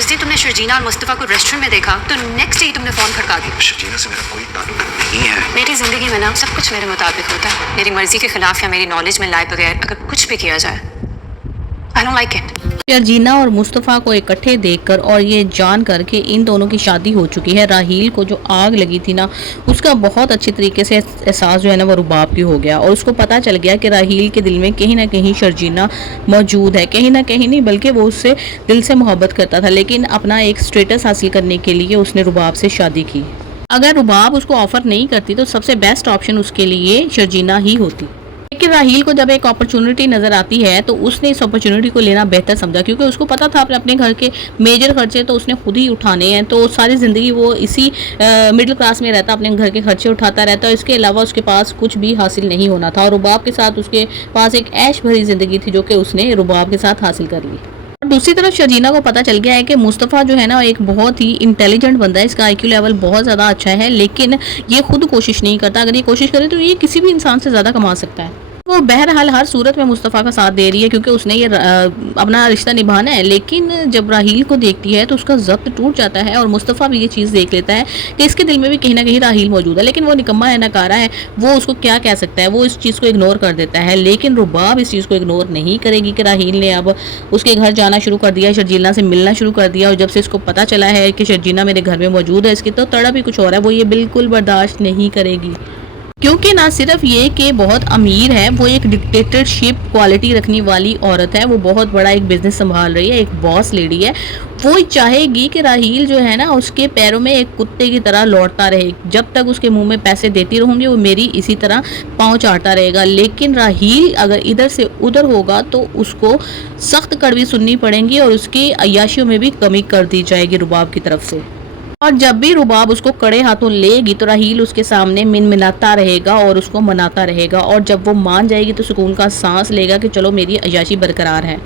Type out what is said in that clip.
उस दिन तुमने शर्जीना और मुस्तफ़ा को रेस्टोरेंट में देखा तो नेक्स्ट डे तुमने फ़ोन खड़का दिया। शर्जीना से मेरा कोई ताल्लुक नहीं है। मेरी ज़िंदगी में ना सब कुछ मेरे मुताबिक होता है। मेरी मर्जी के खिलाफ या मेरी नॉलेज में लाए बगैर अगर कुछ भी किया जाए, I don't like it. Sharjeena और मुस्तफ़ा को इकट्ठे देखकर और ये जान कर कि इन दोनों की शादी हो चुकी है, राहील को जो आग लगी थी ना, उसका बहुत अच्छी तरीके से एहसास जो है ना वो रुबाब की हो गया। और उसको पता चल गया कि राहील के दिल में कहीं ना कहीं शर्जीना मौजूद है, कहीं ना कहीं नहीं बल्कि वो उससे दिल से मोहब्बत करता था, लेकिन अपना एक स्टेटस हासिल करने के लिए उसने रुबाब से शादी की। अगर रुबाब उसको ऑफ़र नहीं करती तो सबसे बेस्ट ऑप्शन उसके लिए शर्जीना ही होती। लेकिन राहील को जब एक अपॉर्चुनिटी नज़र आती है तो उसने इस अपॉर्चुनिटी को लेना बेहतर समझा, क्योंकि उसको पता था अपने घर के मेजर खर्चे तो उसने खुद ही उठाने हैं। तो सारी ज़िंदगी वो इसी मिडिल क्लास में रहता, अपने घर के खर्चे उठाता रहता और इसके अलावा उसके पास कुछ भी हासिल नहीं होना था। और रुबाब के साथ उसके पास एक ऐश भरी ज़िंदगी थी जो कि उसने रुबाब के साथ हासिल कर ली। दूसरी तरफ शर्जीना को पता चल गया है कि मुस्तफ़ा जो है ना एक बहुत ही इंटेलिजेंट बंदा है, इसका आईक्यू लेवल बहुत ज़्यादा अच्छा है, लेकिन ये खुद कोशिश नहीं करता। अगर ये कोशिश करे तो ये किसी भी इंसान से ज़्यादा कमा सकता है। वो बहरहाल हर सूरत में मुस्तफ़ा का साथ दे रही है क्योंकि उसने ये अपना रिश्ता निभाना है। लेकिन जब राहील को देखती है तो उसका ज़ब्त टूट जाता है और मुस्तफ़ा भी ये चीज़ देख लेता है कि इसके दिल में भी कहीं ना कहीं राहील मौजूद है, लेकिन वो निकम्मा है, नकारा है, वो उसको क्या कह सकता है, वो इस चीज़ को इग्नोर कर देता है। लेकिन रुबाब इस चीज़ को इग्नोर नहीं करेगी कि राहील ने अब उसके घर जाना शुरू कर दिया, शर्जीना से मिलना शुरू कर दिया। और जब से इसको पता चला है कि शर्जीना मेरे घर में मौजूद है, इसकी तो तड़प ही कुछ और है, वो ये बिल्कुल बर्दाश्त नहीं करेगी। क्योंकि ना सिर्फ ये कि बहुत अमीर है, वो एक डिक्टेटरशिप क्वालिटी रखने वाली औरत है, वो बहुत बड़ा एक बिजनेस संभाल रही है, एक बॉस लेडी है। वो चाहेगी कि राहील जो है ना उसके पैरों में एक कुत्ते की तरह लौटता रहे, जब तक उसके मुंह में पैसे देती रहूंगी वो मेरी इसी तरह पाँव चाटता रहेगा। लेकिन राहील अगर इधर से उधर होगा तो उसको सख्त कड़वी सुननी पड़ेगी और उसकी अय्याशियों में भी कमी कर दी जाएगी रुबाब की तरफ से। और जब भी रुबाब उसको कड़े हाथों लेगी तो राहील उसके सामने मिनमिनाता रहेगा और उसको मनाता रहेगा, और जब वो मान जाएगी तो सुकून का सांस लेगा कि चलो मेरी अय्याशी बरकरार है।